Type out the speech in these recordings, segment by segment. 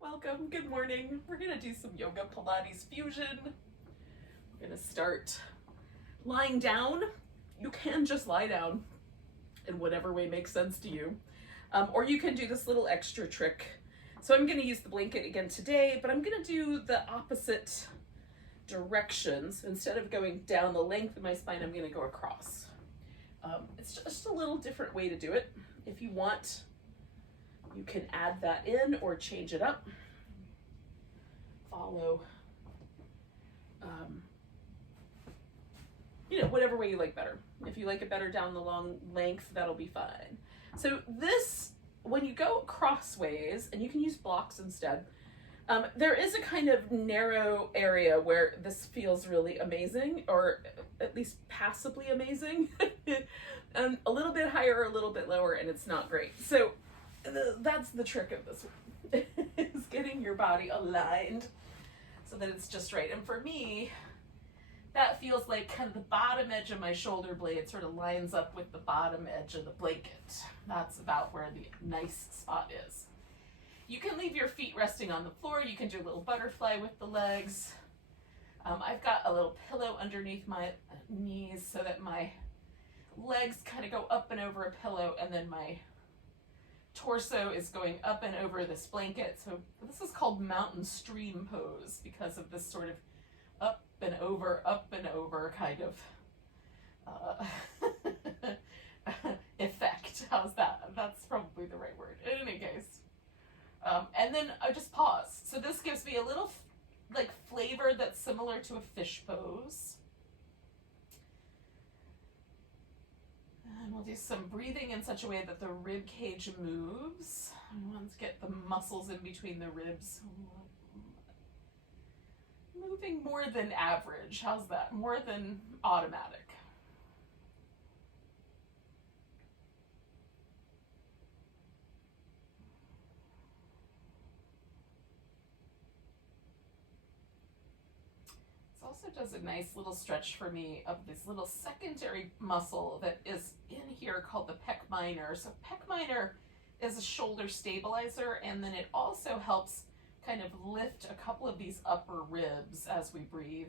Welcome, good morning. We're gonna do some yoga Pilates fusion. We're gonna start lying down. You can just lie down in whatever way makes sense to you. Or you can do this little extra trick. So I'm gonna use the blanket again today, but I'm gonna do the opposite directions. Instead of going down the length of my spine, I'm gonna go across. It's just a little different way to do it. If you want, you can add that in or change it up. Follow, whatever way you like better. If you like it better down the long length, that'll be fine. So this, when you go crossways, and you can use blocks instead, there is a kind of narrow area where this feels really amazing, or at least passably amazing, and a little bit higher, a little bit lower, and it's not great. So that's the trick of this one, is getting your body aligned so that it's just right. And for me, that feels like kind of the bottom edge of my shoulder blade sort of lines up with the bottom edge of the blanket. That's about where the nice spot is. You can leave your feet resting on the floor. You can do a little butterfly with the legs. I've got a little pillow underneath my knees so that my legs kind of go up and over a pillow, and then my torso is going up and over this blanket. So this is called mountain stream pose because of this sort of up and over kind of effect. How's that? That's probably the right word. In any case. And then I just pause. So this gives me a little like flavor that's similar to a fish pose. And we'll do some breathing in such a way that the rib cage moves. We want to get the muscles in between the ribs moving more than average. How's that? More than automatic. Also does a nice little stretch for me of this little secondary muscle that is in here called the pec minor. So pec minor is a shoulder stabilizer, and then it also helps kind of lift a couple of these upper ribs as we breathe.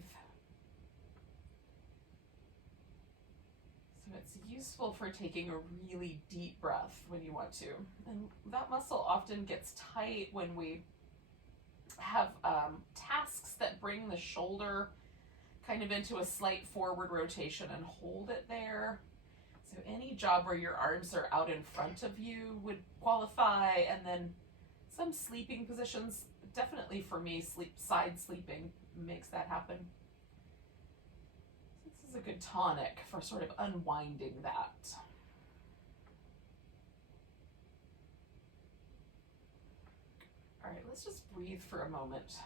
So it's useful for taking a really deep breath when you want to. And that muscle often gets tight when we have tasks that bring the shoulder kind of into a slight forward rotation and hold it there. So any job where your arms are out in front of you would qualify, and then some sleeping positions, definitely for me, side sleeping makes that happen. This is a good tonic for sort of unwinding that. All right, let's just breathe for a moment.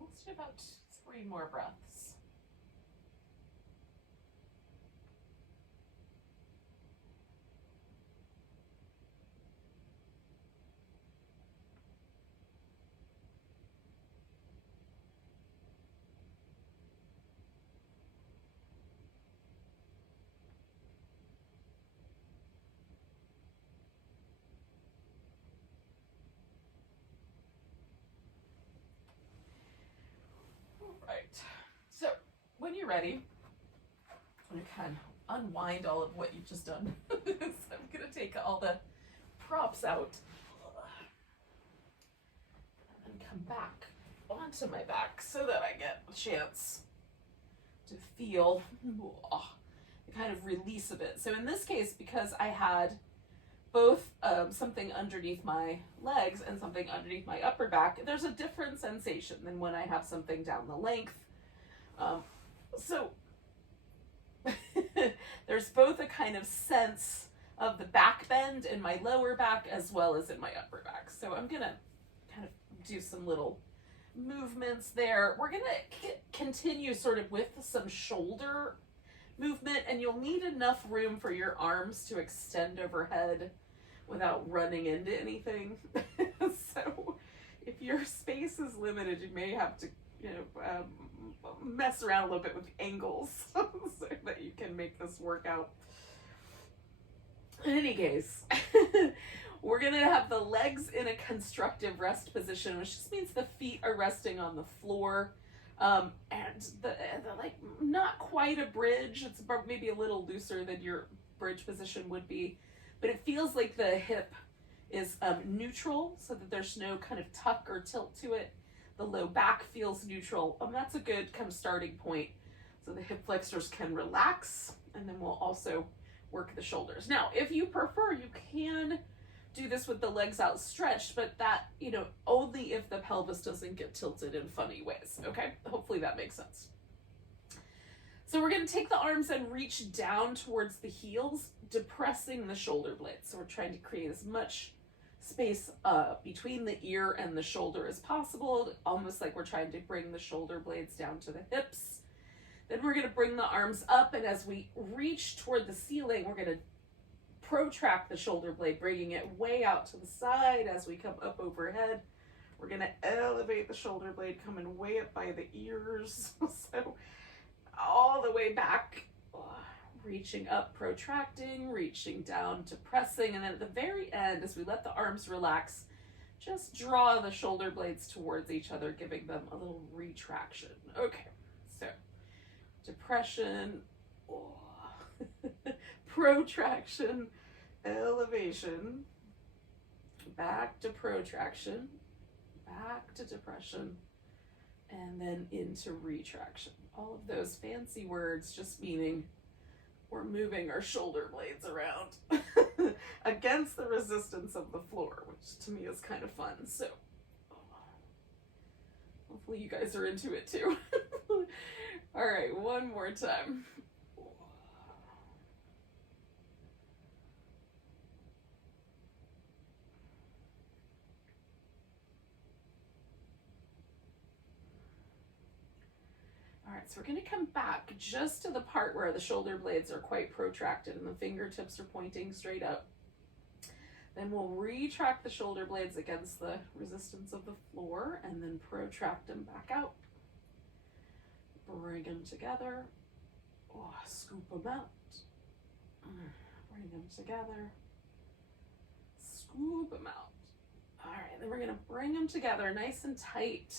Let's do about 3 more breaths. you're ready, I'm going to kind of unwind all of what you've just done. So I'm going to take all the props out and come back onto my back so that I get a chance to feel the kind of release of it. So in this case, because I had both something underneath my legs and something underneath my upper back, there's a different sensation than when I have something down the length. So there's both a kind of sense of the back bend in my lower back as well as in my upper back. So I'm gonna kind of do some little movements there. We're gonna continue sort of with some shoulder movement, and you'll need enough room for your arms to extend overhead without running into anything. So if your space is limited, you may have to, mess around a little bit with angles so that you can make this work out. In any case, we're gonna have the legs in a constructive rest position, which just means the feet are resting on the floor. And the like, not quite a bridge. It's maybe a little looser than your bridge position would be, but it feels like the hip is neutral, so that there's no kind of tuck or tilt to it. The low back feels neutral. That's a good kind of starting point. So the hip flexors can relax, and then we'll also work the shoulders. Now, if you prefer, you can do this with the legs outstretched, but that, only if the pelvis doesn't get tilted in funny ways, okay? Hopefully that makes sense. So we're gonna take the arms and reach down towards the heels, depressing the shoulder blades. So we're trying to create as much space between the ear and the shoulder as possible, almost like we're trying to bring the shoulder blades down to the hips. Then we're gonna bring the arms up, and as we reach toward the ceiling, we're gonna protract the shoulder blade, bringing it way out to the side as we come up overhead. We're gonna elevate the shoulder blade, coming way up by the ears. So all the way back, reaching up, protracting, reaching down, depressing, and then at the very end, as we let the arms relax, just draw the shoulder blades towards each other, giving them a little retraction. Okay, so depression, protraction, elevation, back to protraction, back to depression, and then into retraction. All of those fancy words just meaning we're moving our shoulder blades around against the resistance of the floor, which to me is kind of fun. So hopefully you guys are into it too. All right, one more time. All right, so we're going to come back just to the part where the shoulder blades are quite protracted and the fingertips are pointing straight up. Then we'll retract the shoulder blades against the resistance of the floor and then protract them back out. Bring them together. Scoop them out. Bring them together. Scoop them out. All right, then we're going to bring them together nice and tight.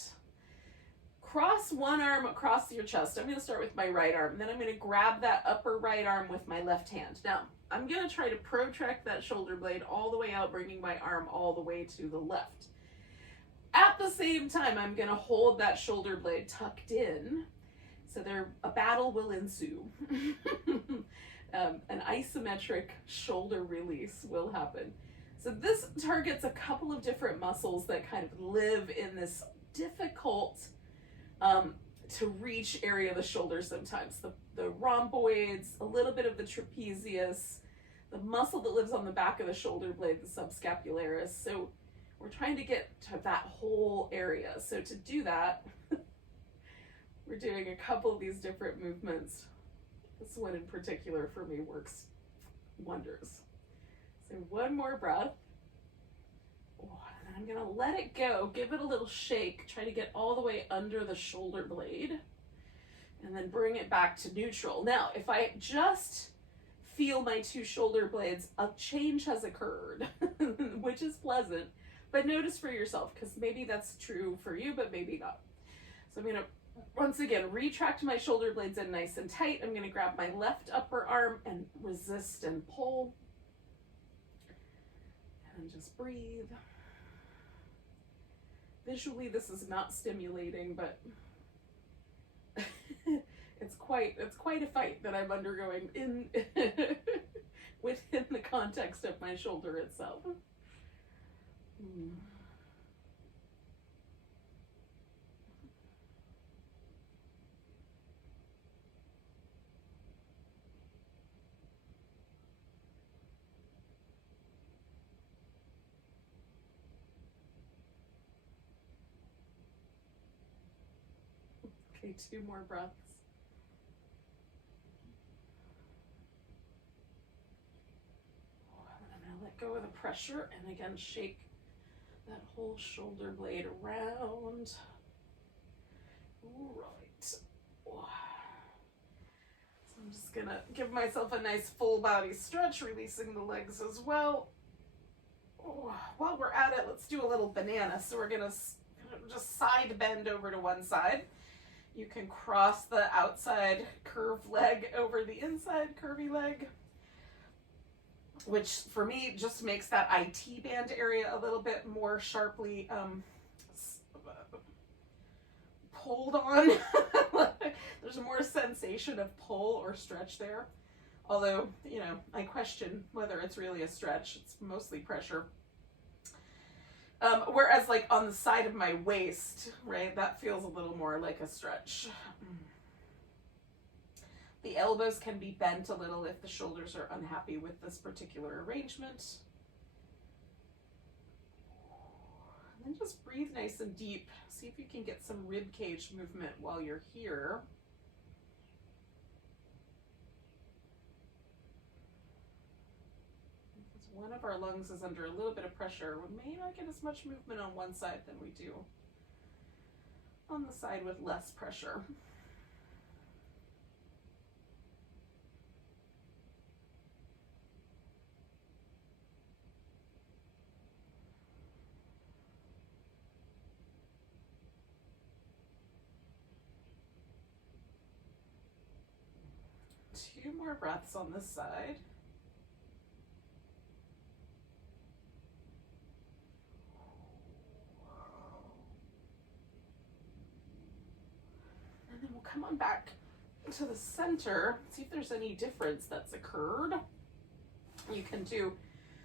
Cross one arm across your chest. I'm going to start with my right arm, and then I'm going to grab that upper right arm with my left hand. Now, I'm going to try to protract that shoulder blade all the way out, bringing my arm all the way to the left. At the same time, I'm going to hold that shoulder blade tucked in, so a battle will ensue. An isometric shoulder release will happen. So this targets a couple of different muscles that kind of live in this difficult to reach area of the shoulder sometimes. The rhomboids, a little bit of the trapezius, the muscle that lives on the back of the shoulder blade, the subscapularis. So we're trying to get to that whole area. So to do that, we're doing a couple of these different movements. This one in particular for me works wonders. So one more breath. And I'm gonna let it go, give it a little shake, try to get all the way under the shoulder blade, and then bring it back to neutral. Now, if I just feel my two shoulder blades, a change has occurred, which is pleasant, but notice for yourself, because maybe that's true for you, but maybe not. So I'm gonna Once again, retract my shoulder blades in nice and tight. I'm going to grab my left upper arm and resist and pull. And just breathe. Visually, this is not stimulating, but it's quite a fight that I'm undergoing in within the context of my shoulder itself. Okay, 2 more breaths. I'm going to let go of the pressure and again shake that whole shoulder blade around. Right. So I'm just going to give myself a nice full body stretch, releasing the legs as well. While we're at it, let's do a little banana. So we're going to just side bend over to one side. You can cross the outside curved leg over the inside curvy leg, which for me just makes that IT band area a little bit more sharply pulled on. There's more sensation of pull or stretch there. Although, you know, I question whether it's really a stretch. It's mostly pressure. Whereas like on the side of my waist, right, that feels a little more like a stretch. The elbows can be bent a little if the shoulders are unhappy with this particular arrangement. And then just breathe nice and deep. See if you can get some rib cage movement while you're here. One of our lungs is under a little bit of pressure. We may not get as much movement on one side than we do on the side with less pressure. Two more breaths on this side. And then we'll come on back to the center, see if there's any difference that's occurred. You can do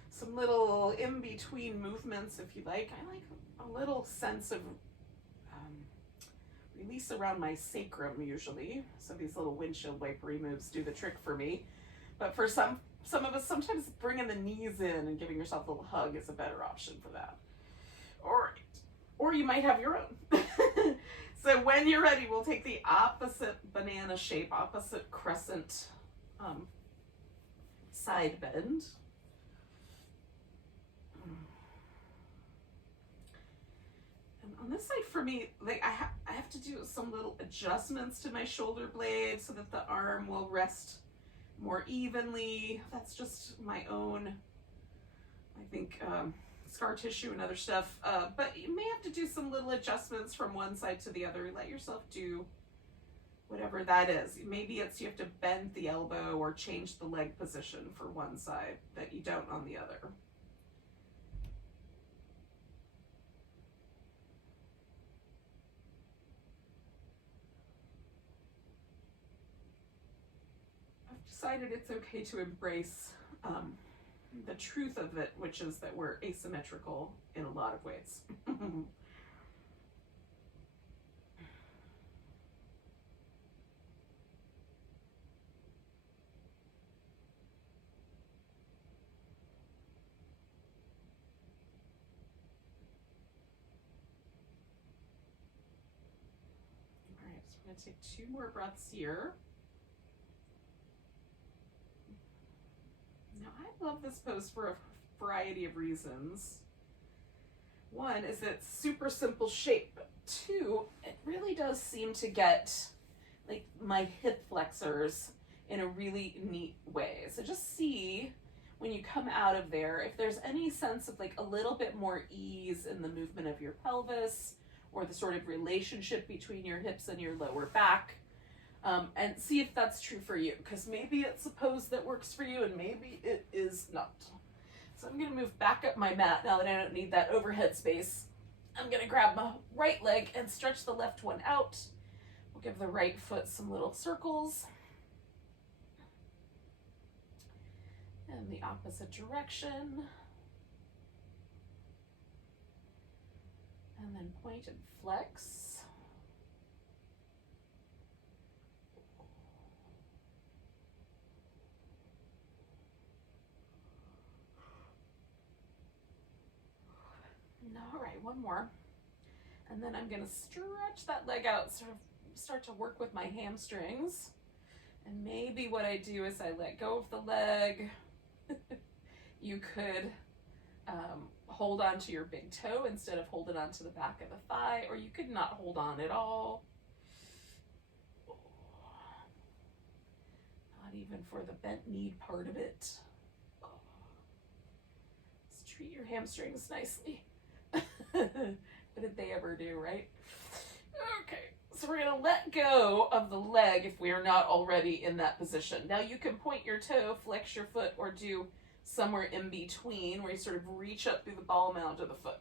some little in-between movements if you like. I like a little sense of release around my sacrum usually. So these little windshield wipery moves do the trick for me. But for some of us, sometimes bringing the knees in and giving yourself a little hug is a better option for that. Or you might have your own. So when you're ready, we'll take the opposite banana shape, opposite crescent side bend. And on this side for me, like I have to do some little adjustments to my shoulder blade so that the arm will rest more evenly. That's just my own, I think, scar tissue and other stuff, but you may have to do some little adjustments from one side to the other. Let yourself do whatever that is. Maybe it's you have to bend the elbow or change the leg position for one side that you don't on the other. I've decided it's okay to embrace the truth of it, which is that we're asymmetrical in a lot of ways. All right, so we're going to take 2 more breaths here. Now, I love this pose for a variety of reasons. One is it's super simple shape. 2, it really does seem to get like my hip flexors in a really neat way. So just see when you come out of there, if there's any sense of like a little bit more ease in the movement of your pelvis or the sort of relationship between your hips and your lower back. And see if that's true for you, because maybe it's a pose that works for you and maybe it is not. So I'm going to move back up my mat now that I don't need that overhead space. I'm going to grab my right leg and stretch the left one out. We'll give the right foot some little circles. And the opposite direction. And then point and flex. All right, one more. And then I'm gonna stretch that leg out, sort of start to work with my hamstrings. And maybe what I do is I let go of the leg. You could hold on to your big toe instead of holding on to the back of the thigh, or you could not hold on at all. Not even for the bent knee part of it. Let's treat your hamstrings nicely. What did they ever do, right? Okay, so we're gonna let go of the leg if we are not already in that position. Now you can point your toe, flex your foot, or do somewhere in between where you sort of reach up through the ball mound of the foot.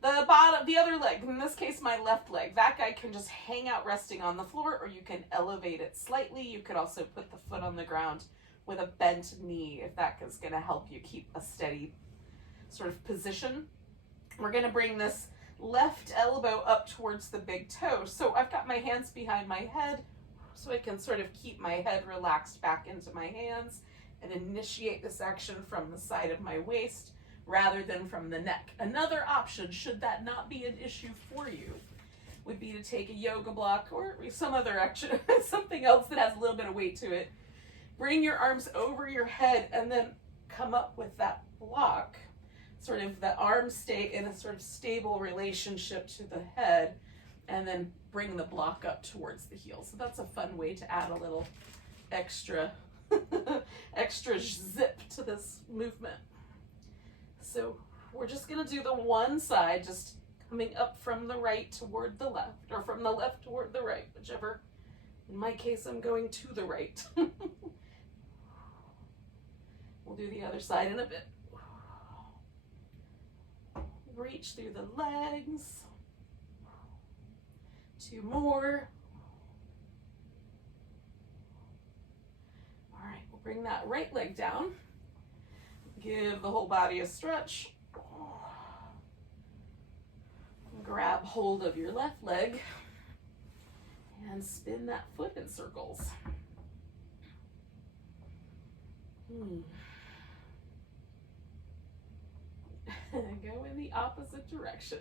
The other leg, in this case my left leg, that guy can just hang out resting on the floor, or you can elevate it slightly. You could also put the foot on the ground with a bent knee if that is gonna help you keep a steady sort of position. We're gonna bring this left elbow up towards the big toe. So I've got my hands behind my head so I can sort of keep my head relaxed back into my hands and initiate this action from the side of my waist rather than from the neck. Another option, should that not be an issue for you, would be to take a yoga block or some other action, something else that has a little bit of weight to it. Bring your arms over your head and then come up with that block. Sort of the arms stay in a sort of stable relationship to the head, and then bring the block up towards the heel. So that's a fun way to add a little extra extra zip to this movement. So we're just gonna do the one side, just coming up from the right toward the left, or from the left toward the right, whichever. In my case, I'm going to the right. We'll do the other side in a bit. Reach through the legs. 2 more. All right, we'll bring that right leg down. Give the whole body a stretch. Grab hold of your left leg and spin that foot in circles. Go in the opposite direction.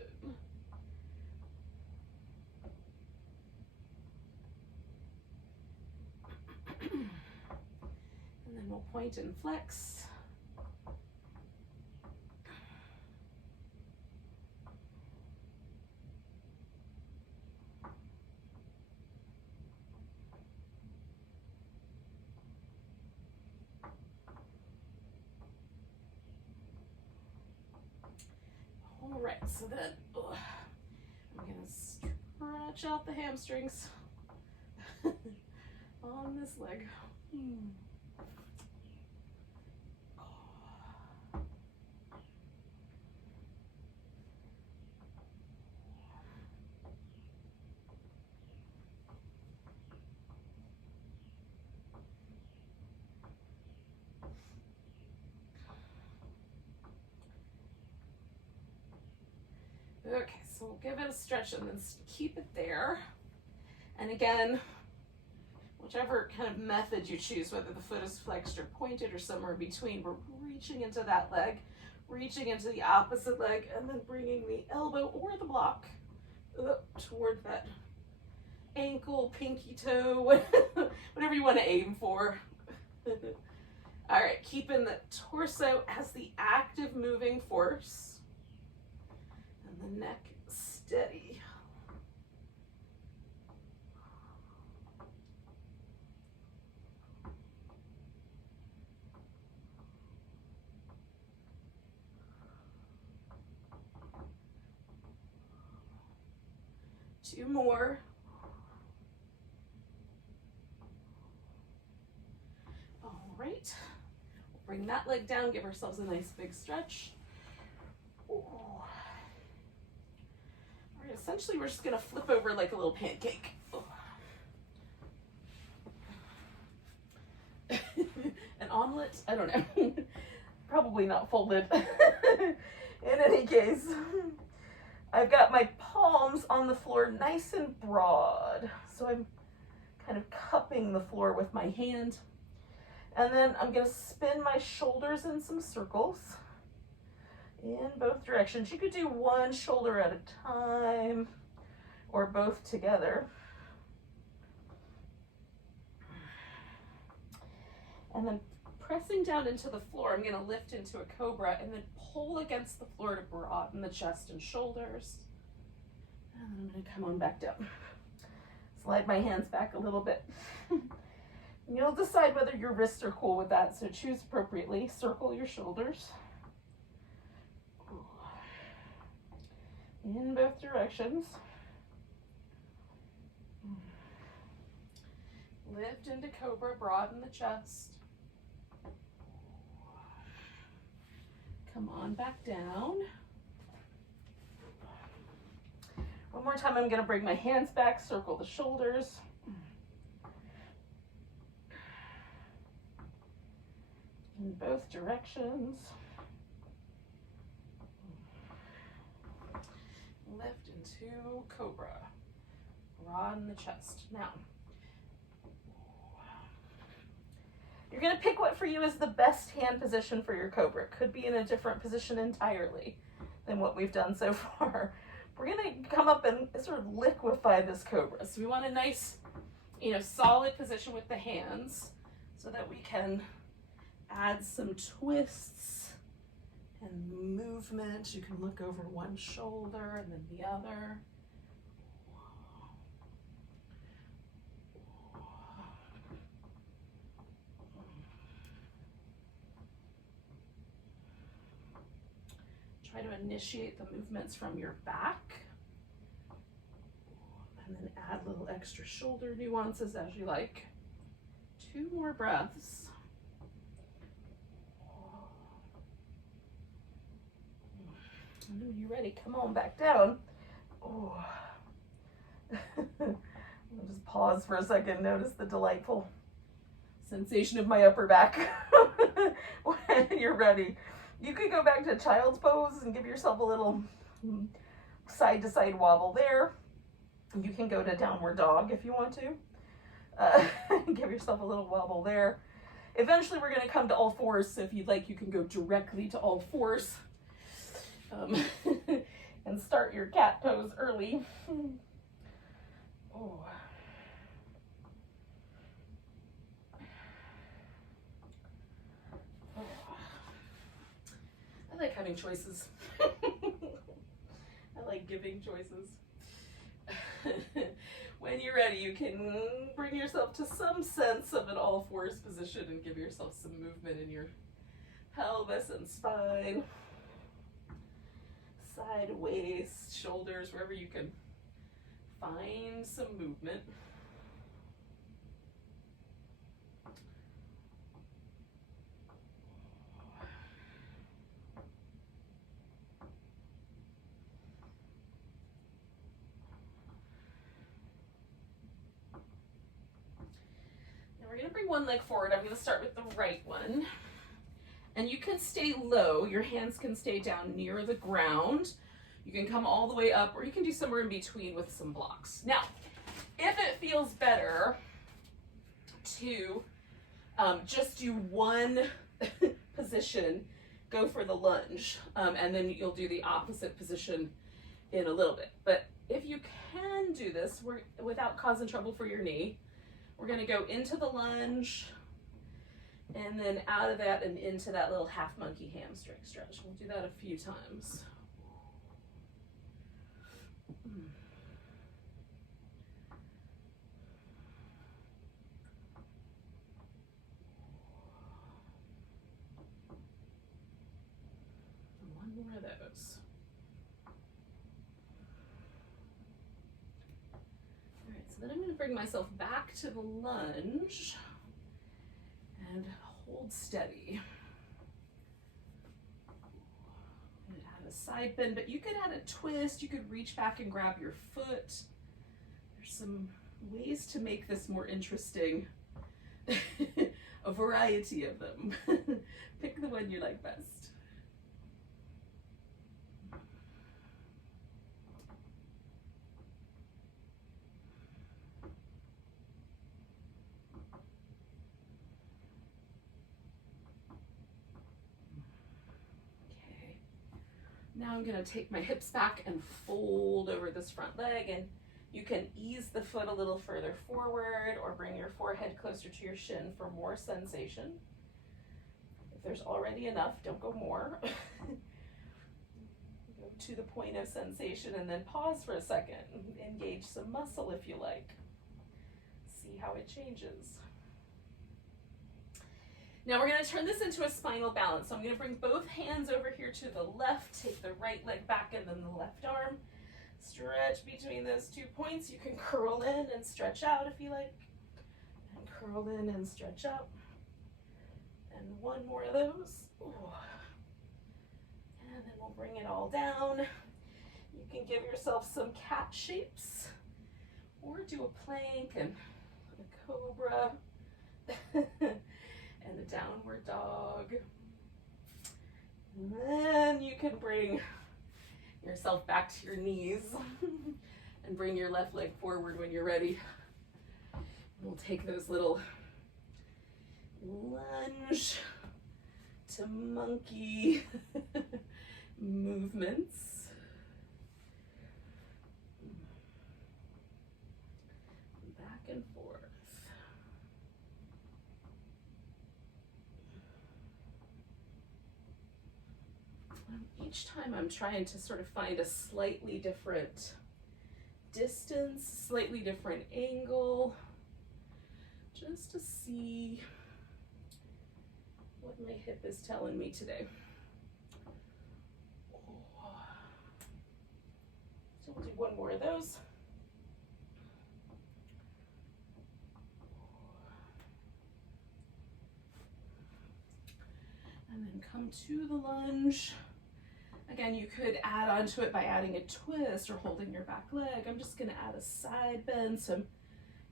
And then we'll point and flex. All right, so then I'm gonna stretch out the hamstrings on this leg. Okay, so we'll give it a stretch and then keep it there. And again, whichever kind of method you choose, whether the foot is flexed or pointed or somewhere in between, we're reaching into that leg, reaching into the opposite leg, and then bringing the elbow or the block up toward that ankle, pinky toe, whatever you want to aim for. All right, keeping the torso as the active moving force. The neck steady. 2 more. All right. Bring that leg down, give ourselves a nice big stretch. Ooh. All right, essentially we're just gonna flip over like a little pancake. An omelet? I don't know. Probably not folded. In any case, I've got my palms on the floor nice and broad. So I'm kind of cupping the floor with my hand. And then I'm gonna spin my shoulders in some circles in both directions. You could do one shoulder at a time or both together. And then pressing down into the floor, I'm gonna lift into a Cobra and then pull against the floor to broaden the chest and shoulders. And then I'm gonna come on back down. Slide my hands back a little bit. You'll decide whether your wrists are cool with that, so choose appropriately. Circle your shoulders. In both directions. Lift into Cobra, broaden the chest. Come on back down. One more time, I'm gonna bring my hands back, circle the shoulders. In both directions. Lift into Cobra. Broaden the chest. Now, you're gonna pick what for you is the best hand position for your Cobra. It could be in a different position entirely than what we've done so far. We're gonna come up and sort of liquefy this Cobra. So we want a nice, solid position with the hands so that we can add some twists and movement. You can look over one shoulder and then the other. Try to initiate the movements from your back. And then add little extra shoulder nuances as you like. 2 more breaths. And when you're ready, come on back down. Oh. I'll just pause for a second. Notice the delightful sensation of my upper back. When you're ready, you could go back to child's pose and give yourself a little side to side wobble there. You can go to downward dog if you want to. Give yourself a little wobble there. Eventually we're going to come to all fours, so if you'd like, you can go directly to all fours. And start your cat pose early. Oh. I like having choices. I like giving choices. When you're ready, you can bring yourself to some sense of an all fours position and give yourself some movement in your pelvis and spine. Side, waist, shoulders, wherever you can find some movement. Now we're going to bring one leg forward. I'm going to start with the right one. And you can stay low. Your hands can stay down near the ground. You can come all the way up, or you can do somewhere in between with some blocks. Now, if it feels better to just do one position, go for the lunge, and then you'll do the opposite position in a little bit. But if you can do this without causing trouble for your knee, we're going to go into the lunge, and then out of that and into that little half monkey hamstring stretch. We'll do that a few times. One more of those. Then I'm going to bring myself back to the lunge and hold steady. And add a side bend, but you could add a twist. You could reach back and grab your foot. There's some ways to make this more interesting. A variety of them. Pick the one you like best. Now I'm going to take my hips back and fold over this front leg, and you can ease the foot a little further forward or bring your forehead closer to your shin for more sensation. If there's already enough, don't go more. Go to the point of sensation and then pause for a second. Engage some muscle if you like. See how it changes. Now we're going to turn this into a spinal balance. So I'm going to bring both hands over here to the left, take the right leg back and then the left arm. Stretch between those 2 points. You can curl in and stretch out if you like. And curl in and stretch out. And one more of those. Ooh. And then we'll bring it all down. You can give yourself some cat shapes or do a plank and a cobra. And a downward dog. And then you can bring yourself back to your knees and bring your left leg forward when you're ready. We'll take those little lunge to monkey movements. Back and forth. Each time I'm trying to sort of find a slightly different distance, slightly different angle, just to see what my hip is telling me today. So we'll do one more of those. And then come to the lunge. Again, you could add onto it by adding a twist or holding your back leg. I'm just going to add a side bend, so I'm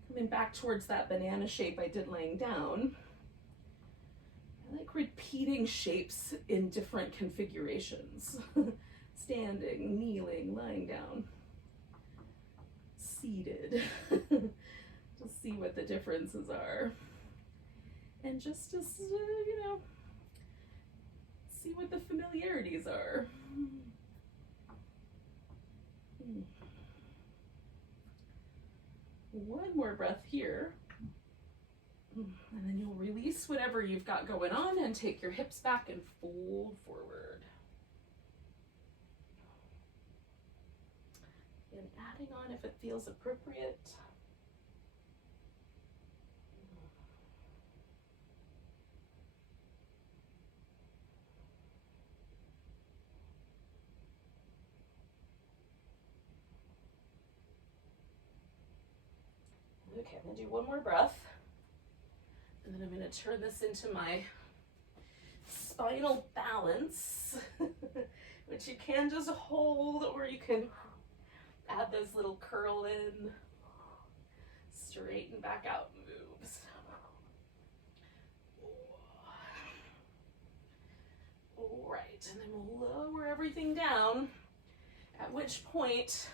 coming back towards that banana shape I did laying down. I like repeating shapes in different configurations. Standing, kneeling, lying down, seated. Just see what the differences are. And just to, see what the familiarities are. One more breath here. And then you'll release whatever you've got going on and take your hips back and fold forward. And adding on if it feels appropriate. Okay, I'm going to do one more breath. And then I'm going to turn this into my spinal balance, which you can just hold or you can add those little curl in, straighten back out moves. All right, and then we'll lower everything down, at which point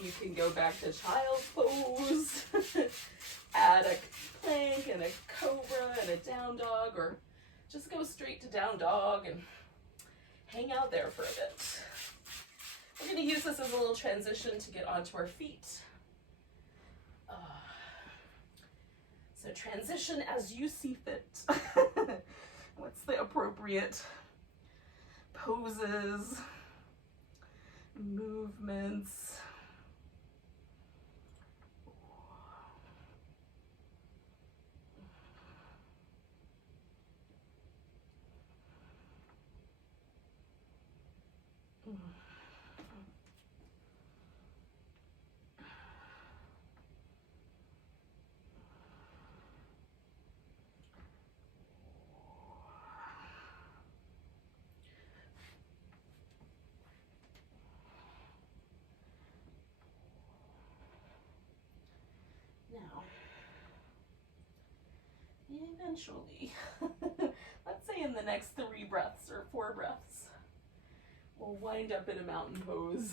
you can go back to child's pose, add a plank and a cobra and a down dog, or just go straight to down dog and hang out there for a bit. We're going to use this as a little transition to get onto our feet. So transition as you see fit. What's the appropriate poses, movements? eventually, let's say in the next 3 breaths or 4 breaths, we'll wind up in a mountain pose.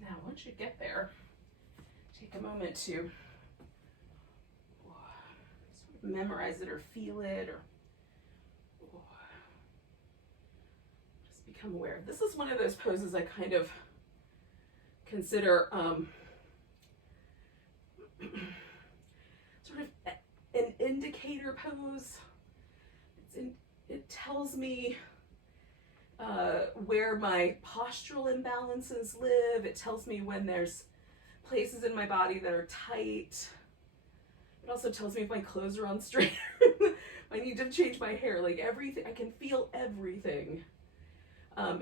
Now, once you get there, take a moment to sort of memorize it or feel it, or just become aware. This is one of those poses I kind of consider sort of an indicator pose. It tells me where my postural imbalances live. It tells me when there's places in my body that are tight. It also tells me if my clothes are on straight. I need to change my hair. Like everything, I can feel everything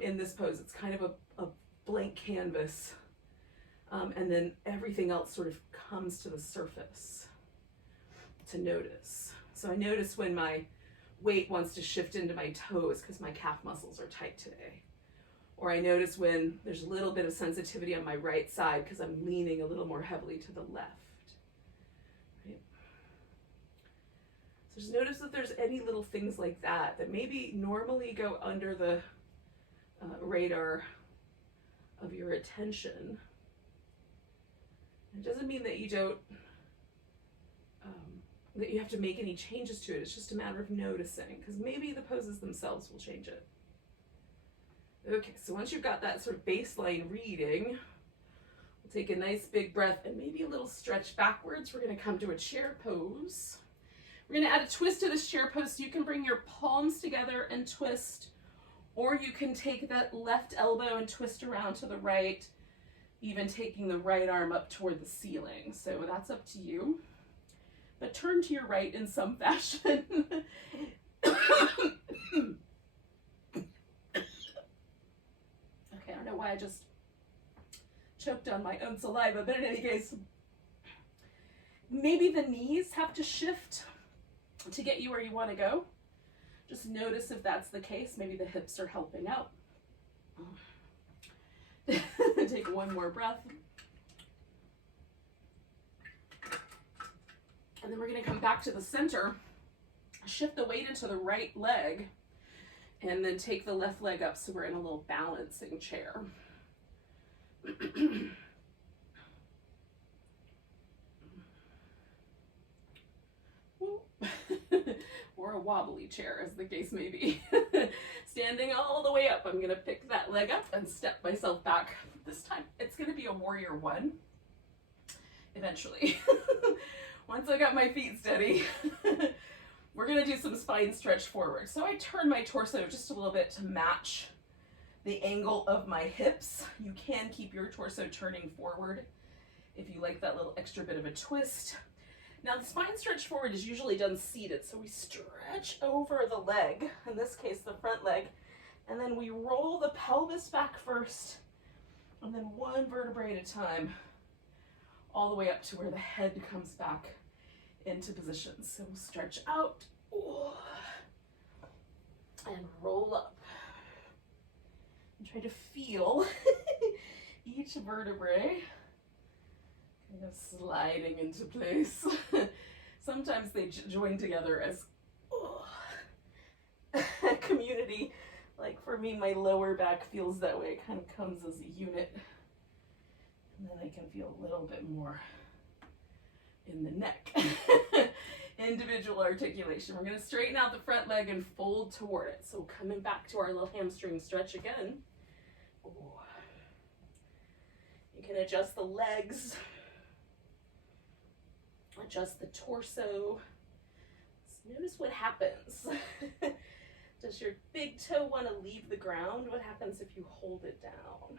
in this pose. It's kind of a blank canvas. And then everything else sort of comes to the surface to notice. So I notice when my weight wants to shift into my toes because my calf muscles are tight today. Or I notice when there's a little bit of sensitivity on my right side because I'm leaning a little more heavily to the left. Right? So just notice if there's any little things like that that maybe normally go under the radar of your attention. It doesn't mean that you don't that you have to make any changes to it. It's just a matter of noticing, because maybe the poses themselves will change it. Okay, so once you've got that sort of baseline reading, we'll take a nice big breath and maybe a little stretch backwards. We're going to come to a chair pose. We're going to add a twist to this chair pose, so you can bring your palms together and twist, or you can take that left elbow and twist around to the right, even taking the right arm up toward the ceiling. So that's up to you. But turn to your right in some fashion. Okay, I don't know why I just choked on my own saliva, but in any case, maybe the knees have to shift to get you where you want to go. Just notice if that's the case. Maybe the hips are helping out. Take one more breath. And then we're going to come back to the center, shift the weight into the right leg, and then take the left leg up so we're in a little balancing chair. Or a wobbly chair, as the case may be. Standing all the way up, I'm going to pick that leg up and step myself back. This time, it's going to be a warrior one, eventually. Once I got my feet steady, we're going to do some spine stretch forward. So I turn my torso just a little bit to match the angle of my hips. You can keep your torso turning forward if you like that little extra bit of a twist. Now the spine stretch forward is usually done seated, so we stretch over the leg, in this case the front leg, and then we roll the pelvis back first, and then one vertebrae at a time, all the way up to where the head comes back into position. So we'll stretch out and roll up. And try to feel each vertebrae kind of sliding into place. Sometimes they join together as a community. Like for me, my lower back feels that way. It kind of comes as a unit. And then I can feel a little bit more in the neck. Individual articulation. We're going to straighten out the front leg and fold toward it. So coming back to our little hamstring stretch again. You can adjust the legs, adjust the torso. Just notice what happens. Does your big toe want to leave the ground? What happens if you hold it down?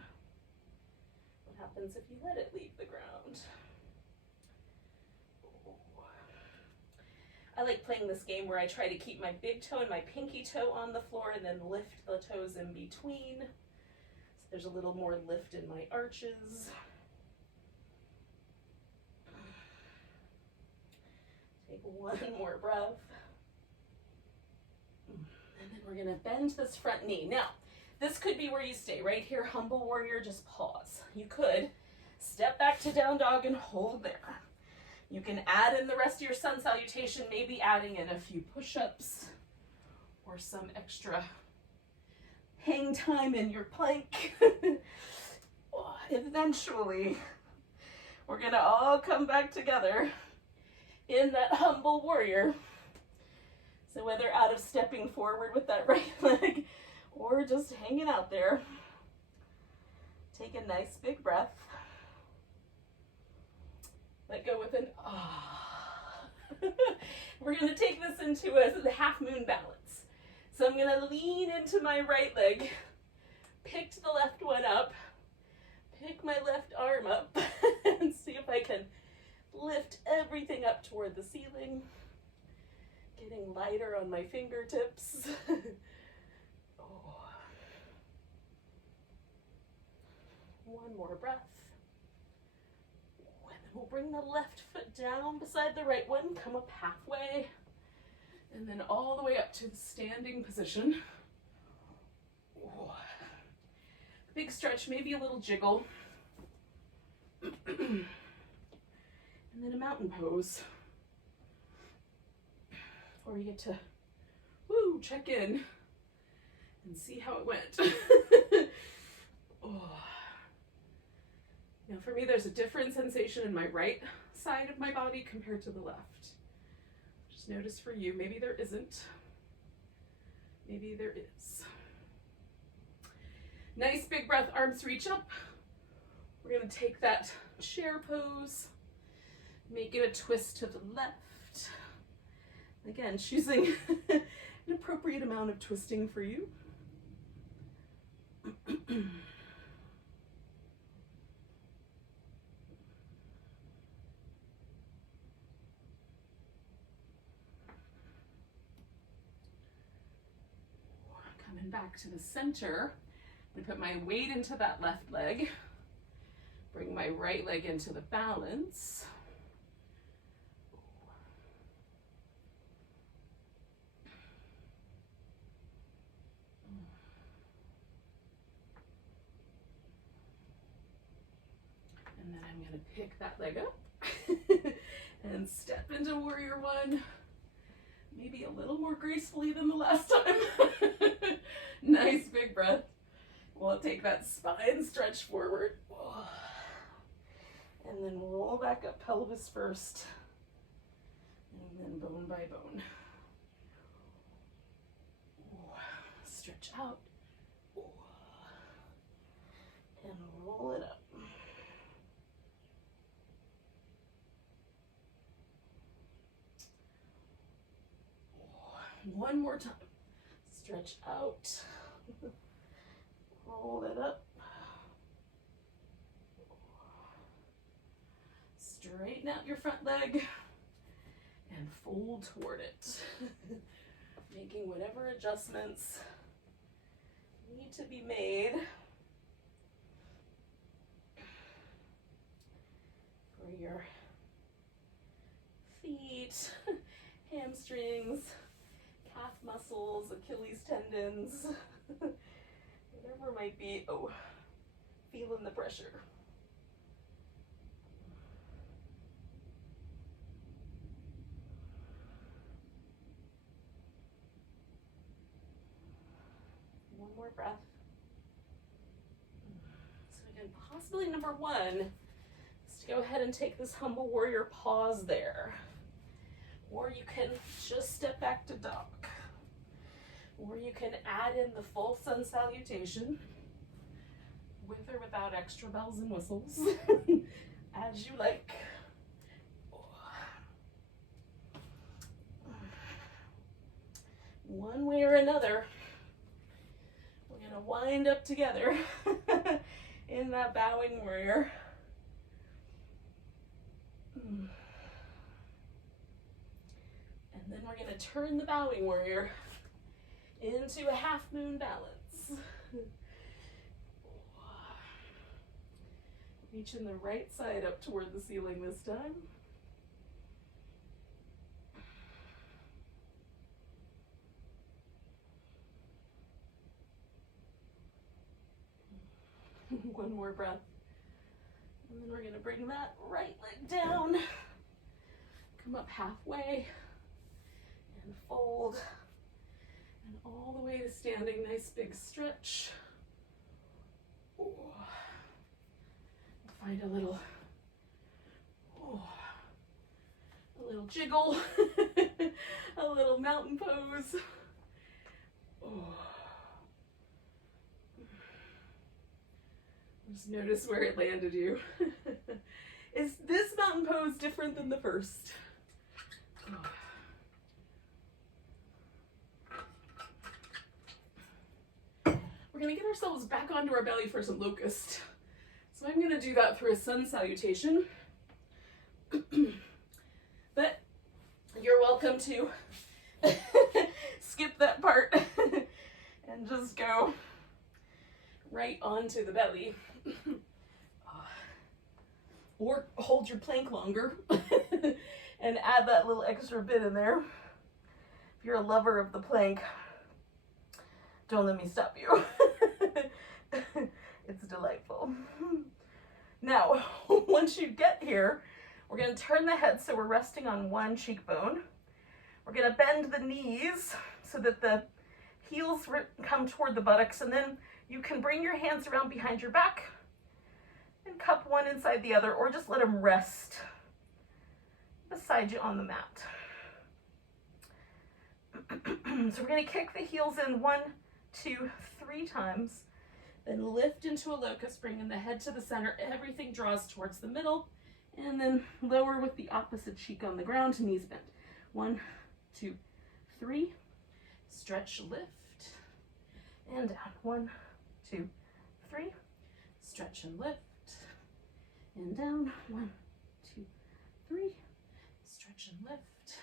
What happens if you let it leave the ground? I like playing this game where I try to keep my big toe and my pinky toe on the floor and then lift the toes in between. So there's a little more lift in my arches. Take one more breath. And then we're gonna bend this front knee. Now, this could be where you stay, right here, humble warrior, just pause. You could step back to down dog and hold there. You can add in the rest of your sun salutation, maybe adding in a few push-ups or some extra hang time in your plank. Eventually, we're gonna all come back together in that humble warrior. So whether out of stepping forward with that right leg or just hanging out there, take a nice big breath. Let go with an ah. We're gonna take this into a half moon balance. So I'm gonna lean into my right leg, pick the left one up, pick my left arm up, and see if I can lift everything up toward the ceiling. Getting lighter on my fingertips. Oh. One more breath. And then we'll bring the left foot down beside the right one, come up halfway, and then all the way up to the standing position. Oh. Big stretch, maybe a little jiggle. And then a mountain pose. Or you get to, woo, check in and see how it went. Oh. Now for me, there's a different sensation in my right side of my body compared to the left. Just notice for you, maybe there isn't. Maybe there is. Nice big breath, arms reach up. We're gonna take that chair pose, make it a twist to the left. Again, choosing an appropriate amount of twisting for you. Coming back to the center, I'm gonna put my weight into that left leg, bring my right leg into the balance. And then I'm gonna pick that leg up and step into warrior one, maybe a little more gracefully than the last time. Nice big breath. We'll take that spine stretch forward. And then roll back up, pelvis first, and then bone by bone. Stretch out, and roll it up. One more time. Stretch out. Roll it up. Straighten out your front leg and fold toward it. Making whatever adjustments need to be made for your feet, hamstrings, calf muscles, Achilles tendons, whatever might be, feeling the pressure. One more breath. So again, possibly number one is to go ahead and take this humble warrior pause there. Or you can just step back to dog. Or you can add in the full sun salutation with or without extra bells and whistles, as you like. One way or another, we're gonna wind up together in that bowing warrior. And then we're gonna turn the bowing warrior into a half moon balance. Reaching the right side up toward the ceiling this time. One more breath. And then we're gonna bring that right leg down. Come up halfway and fold. And all the way to standing, nice big stretch. Ooh. Find a little jiggle, a little mountain pose. Just notice where it landed you. Is this mountain pose different than the first? We're gonna get ourselves back onto our belly for some locust. So I'm gonna do that through a sun salutation. But you're welcome to skip that part and just go right onto the belly. Or hold your plank longer and add that little extra bit in there. If you're a lover of the plank, don't let me stop you. It's delightful. Now, once you get here, we're going to turn the head so we're resting on one cheekbone. We're going to bend the knees so that the heels come toward the buttocks, and then you can bring your hands around behind your back and cup one inside the other, or just let them rest beside you on the mat. So we're going to kick the heels in 1, 2, 3 times, then lift into a locust, bringing the head to the center. Everything draws towards the middle, and then lower with the opposite cheek on the ground, knees bent. 1, 2, 3. Stretch, lift, and down. 1, 2, 3. Stretch and lift, and down. 1, 2, 3. Stretch and lift,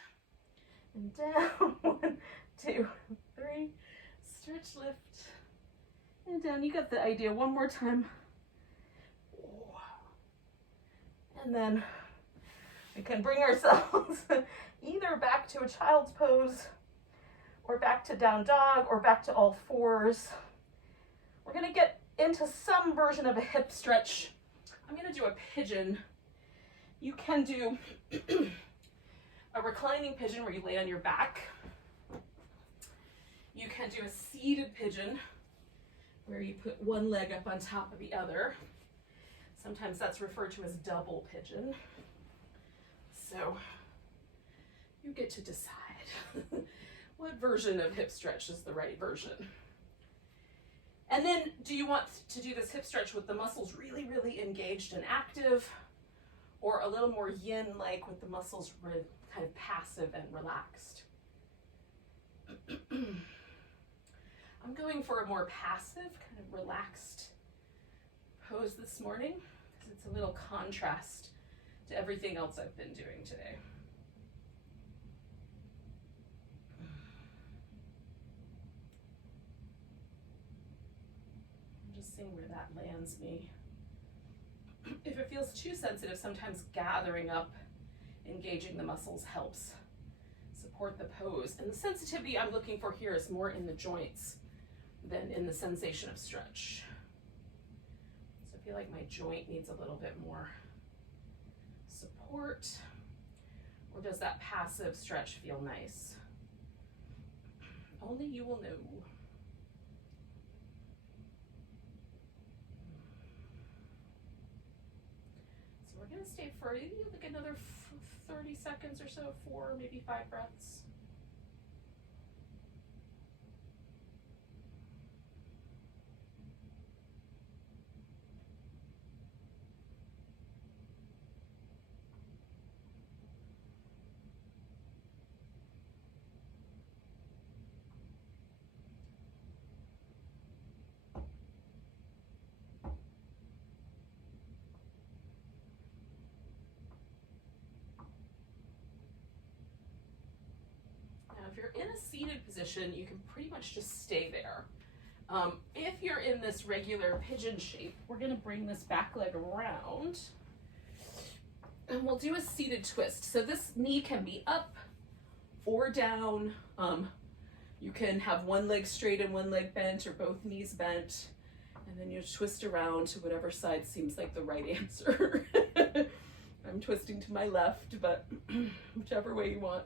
and down. 1, 2, 3. Stretch, lift, and down. You got the idea. One more time. And then we can bring ourselves either back to a child's pose, or back to down dog, or back to all fours. We're going to get into some version of a hip stretch. I'm going to do a pigeon. You can do a reclining pigeon where you lay on your back. You can do a seated pigeon where you put one leg up on top of the other. Sometimes that's referred to as double pigeon. So you get to decide what version of hip stretch is the right version. And then, do you want to do this hip stretch with the muscles really, really engaged and active, or a little more yin-like with the muscles kind of passive and relaxed? I'm going for a more passive, kind of relaxed pose this morning, because it's a little contrast to everything else I've been doing today. I'm just seeing where that lands me. If it feels too sensitive, sometimes gathering up, engaging the muscles helps support the pose. And the sensitivity I'm looking for here is more in the joints than in the sensation of stretch. So I feel like my joint needs a little bit more support. Or does that passive stretch feel nice? Only you will know. So we're going to stay for like another 30 seconds or so, 4, maybe 5 breaths. If you're in a seated position, you can pretty much just stay there. If you're in this regular pigeon shape, we're going to bring this back leg around and we'll do a seated twist. So this knee can be up or down. You can have one leg straight and one leg bent, or both knees bent, And then you twist around to whatever side seems like the right answer. I'm twisting to my left, but whichever way you want.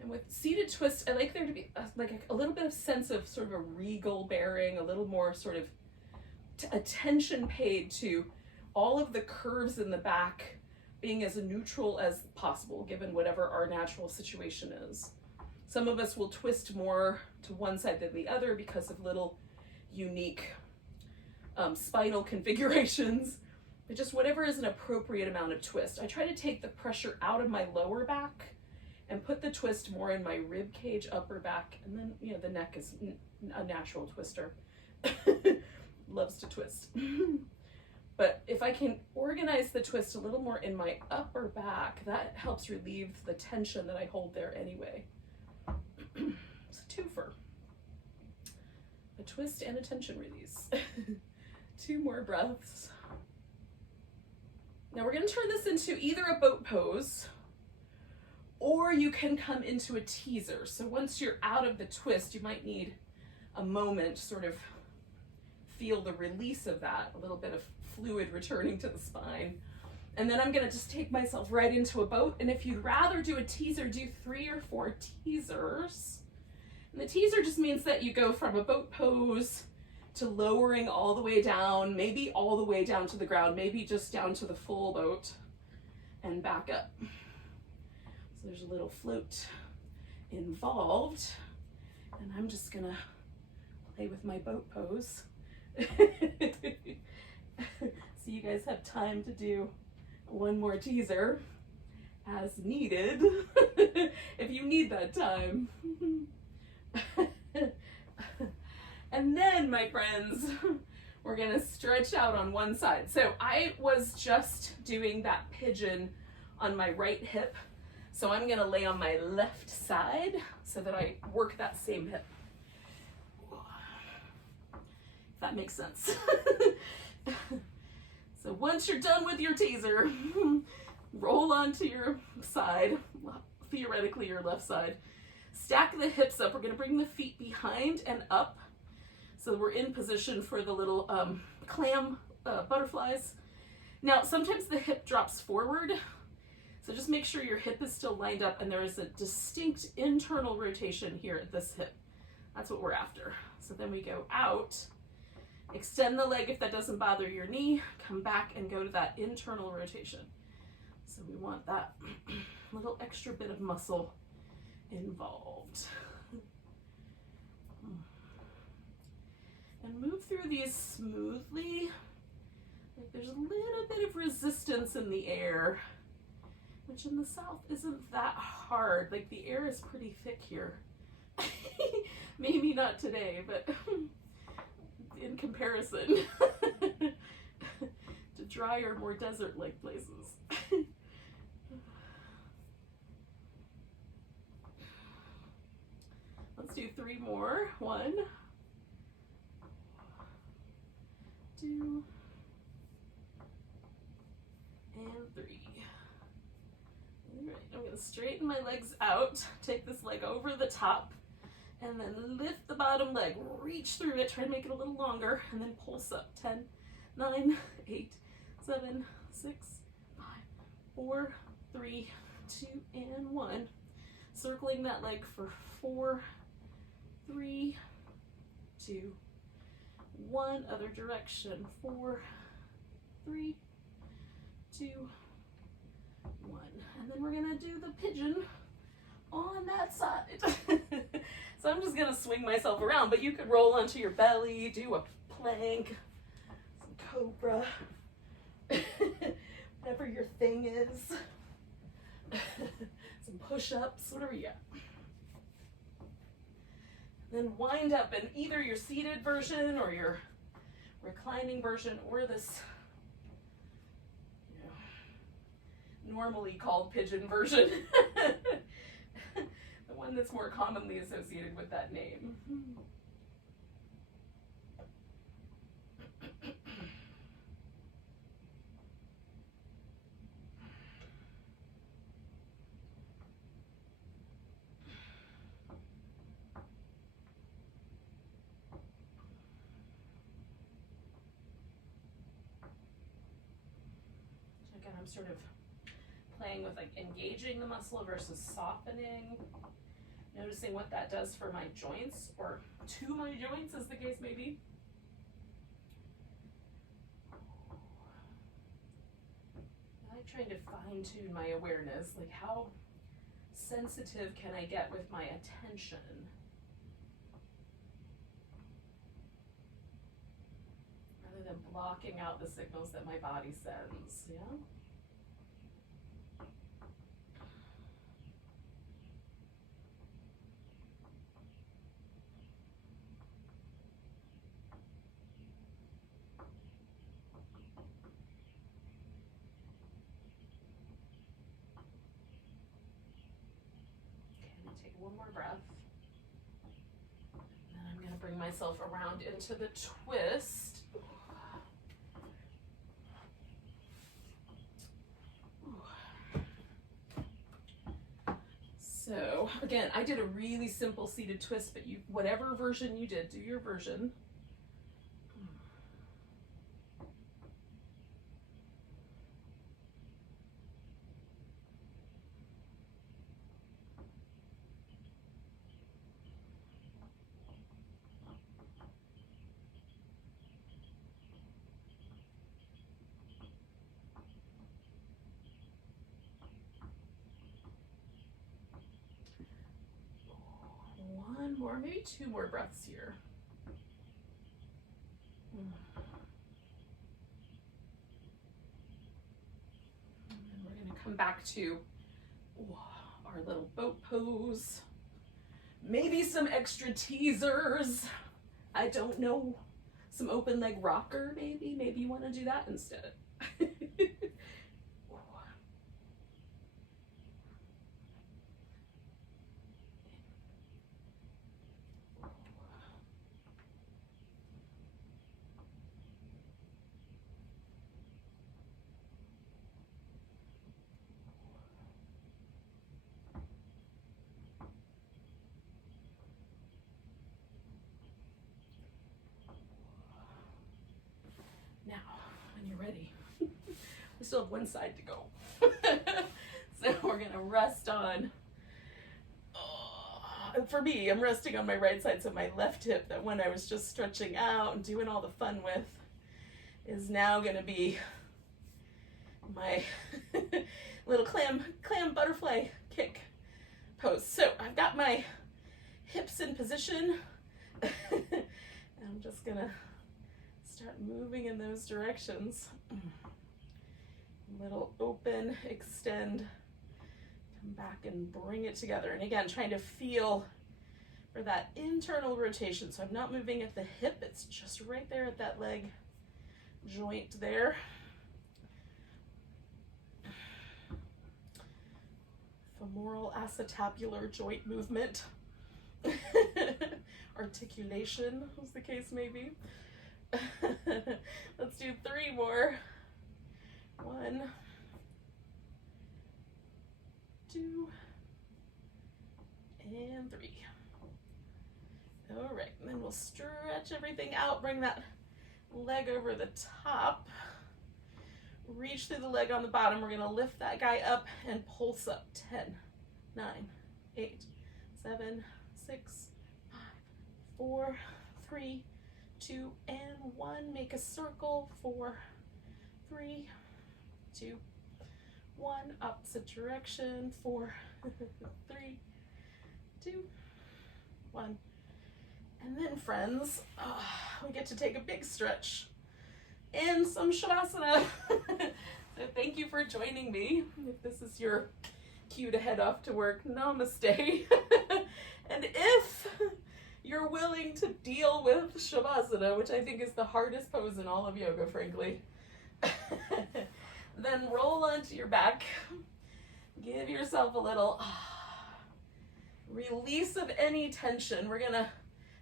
And with seated twist, I like there to be a little bit of sense of sort of a regal bearing, a little more sort of attention paid to all of the curves in the back being as neutral as possible, given whatever our natural situation is. Some of us will twist more to one side than the other because of little unique spinal configurations, but just whatever is an appropriate amount of twist. I try to take the pressure out of my lower back and put the twist more in my rib cage, upper back, and then, you know, the neck is a natural twister. Loves to twist. But if I can organize the twist a little more in my upper back, that helps relieve the tension that I hold there anyway. It's a twofer. A twist and a tension release. 2 more breaths. Now we're going to turn this into either a boat pose, or you can come into a teaser. So once you're out of the twist, you might need a moment to sort of feel the release of that, a little bit of fluid returning to the spine. And then I'm going to just take myself right into a boat. And if you'd rather do a teaser, do 3 or 4 teasers. And the teaser just means that you go from a boat pose to lowering all the way down, maybe all the way down to the ground, maybe just down to the full boat and back up. So there's a little float involved, and I'm just going to play with my boat pose. So you guys have time to do 1 more teaser as needed, if you need that time. And then, my friends, we're gonna stretch out on one side. So I was just doing that pigeon on my right hip, so I'm gonna lay on my left side so that I work that same hip. If that makes sense. So once you're done with your teaser, roll onto your side, theoretically your left side. Stack the hips up. We're going to bring the feet behind and up. So we're in position for the little clam butterflies. Now, sometimes the hip drops forward. So just make sure your hip is still lined up and there is a distinct internal rotation here at this hip. That's what we're after. So then we go out. Extend the leg if that doesn't bother your knee. Come back and go to that internal rotation. So we want that little extra bit of muscle involved. And move through these smoothly. Like there's a little bit of resistance in the air, which in the south isn't that hard. Like the air is pretty thick here. Maybe not today, but in comparison to drier, more desert-like places. Let's do 3 more. 1, 2, and 3. All right, I'm going to straighten my legs out, take this leg over the top, and then lift the bottom leg, reach through it, try to make it a little longer, and then pulse up. 10, 9, 8, 7, 6, 5, 4, 3, 2, and 1. Circling that leg for 4, 3, 2, 1. Other direction. 4, 3, 2, 1. And then we're gonna do the pigeon on that side. So I'm just gonna swing myself around, but you could roll onto your belly, do a plank, some Cobra, whatever your thing is, some push-ups, whatever you got. Then wind up in either your seated version or your reclining version, or this, you know, normally called pigeon version. The one that's more commonly associated with that name. again, I'm sort of playing with like engaging the muscle versus softening, noticing what that does for my joints, or to my joints as the case may be. I like trying to fine tune my awareness, like how sensitive can I get with my attention? Rather than blocking out the signals that my body sends, yeah? Take one more breath. And then I'm going to bring myself around into the twist. So again, I did a really simple seated twist, but you, whatever version you did, do your version. One more, maybe two more breaths here. And then we're going to come back to our little boat pose. Maybe some extra teasers. I don't know. Some open leg rocker, maybe. Maybe you want to do that instead. Now, when you're ready, we still have one side to go. So we're gonna rest on, for me, I'm resting on my right side, so my left hip, that one I was just stretching out and doing all the fun with, is now gonna be my little clam butterfly kick pose. So I've got my hips in position. I'm just gonna start moving in those directions. Little open, extend, come back and bring it together. And again, trying to feel for that internal rotation. So I'm not moving at the hip, it's just right there at that leg joint there. Femoral acetabular joint movement. Articulation, as the case may be. Let's do three more. 1, 2, and 3. All right, and then we'll stretch everything out, bring that leg over the top, reach through the leg on the bottom. We're gonna lift that guy up and pulse up. 10, 9, 8, 7, 6, 5, 4, 3, 2, and 1. Make a circle. 4, 3, 2, 1. Opposite direction. 4, 3, 2, 1. And then, friends, we get to take a big stretch and some Shavasana. So thank you for joining me. If this is your cue to head off to work, namaste. And if you're willing to deal with Shavasana, which I think is the hardest pose in all of yoga, frankly, then roll onto your back. Give yourself a little release of any tension. We're gonna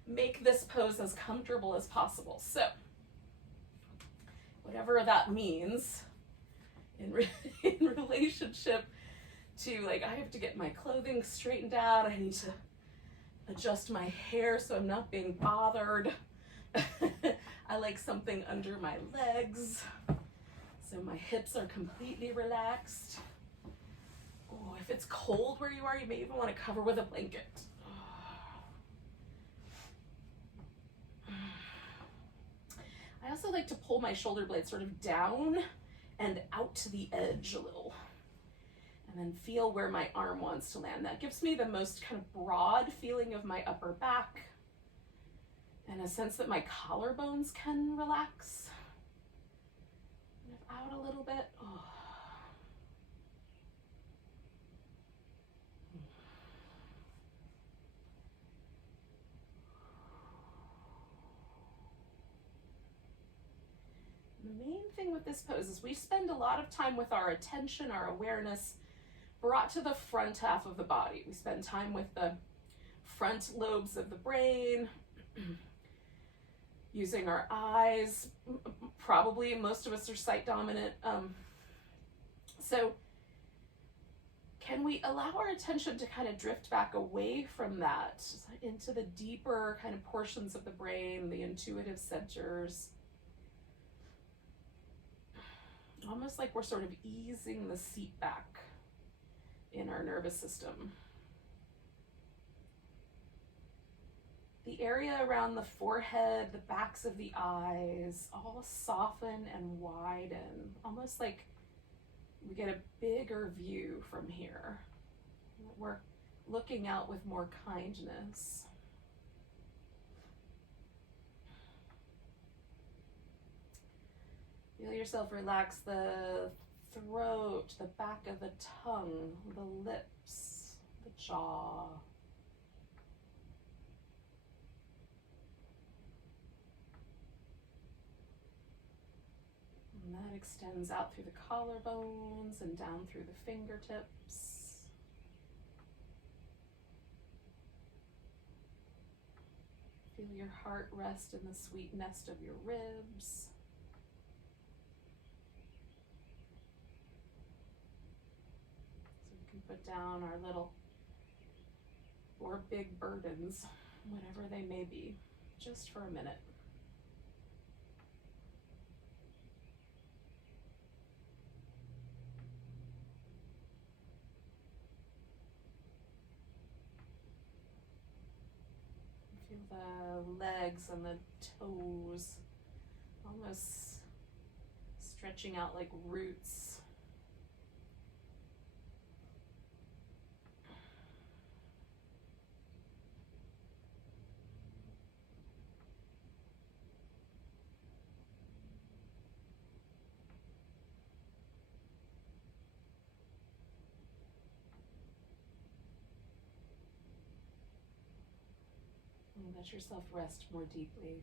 make this pose as comfortable as possible. So, whatever that means in relationship to, like, I have to get my clothing straightened out, I need to adjust my hair so I'm not being bothered. I like something under my legs. So my hips are completely relaxed. Oh, if it's cold where you are, you may even want to cover with a blanket. I also like to pull my shoulder blades sort of down and out to the edge a little, and then feel where my arm wants to land. That gives me the most kind of broad feeling of my upper back and a sense that my collarbones can relax. Move out a little bit. Oh. The main thing with this pose is we spend a lot of time with our attention, our awareness brought to the front half of the body. We spend time with the front lobes of the brain, using our eyes. Probably most of us are sight dominant. So can we allow our attention to kind of drift back away from that into the deeper kind of portions of the brain, the intuitive centers? Almost like we're sort of easing the seat back in our nervous system. The area around the forehead, the backs of the eyes, all soften and widen, almost like we get a bigger view from here. We're looking out with more kindness. Feel yourself relax the throat, the back of the tongue, the lips, the jaw. And that extends out through the collarbones and down through the fingertips. Feel your heart rest in the sweet nest of your ribs. Put down our little or big burdens, whatever they may be, just for a minute. Feel the legs and the toes almost stretching out like roots. And let yourself rest more deeply.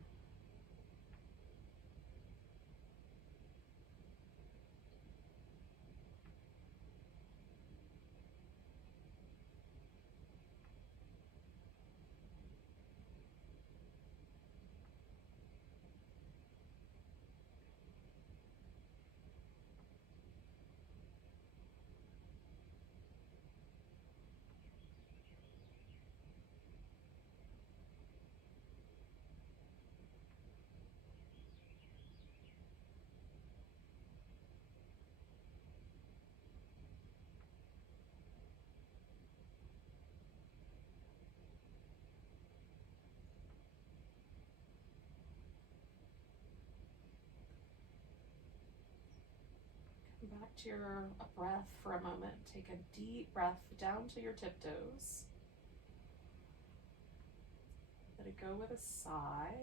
Back to your breath for a moment. Take a deep breath down to your tiptoes. Let it go with a sigh.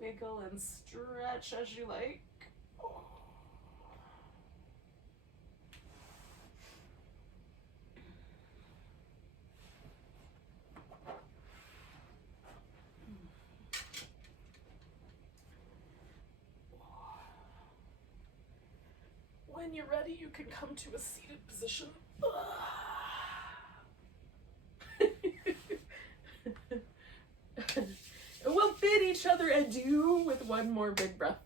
Wiggle and stretch as you like. When you're ready, you can come to a seated position. We'll bid each other adieu with one more big breath.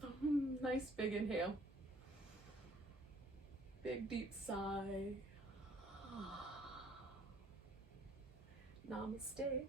Nice big inhale. Big deep sigh. Namaste.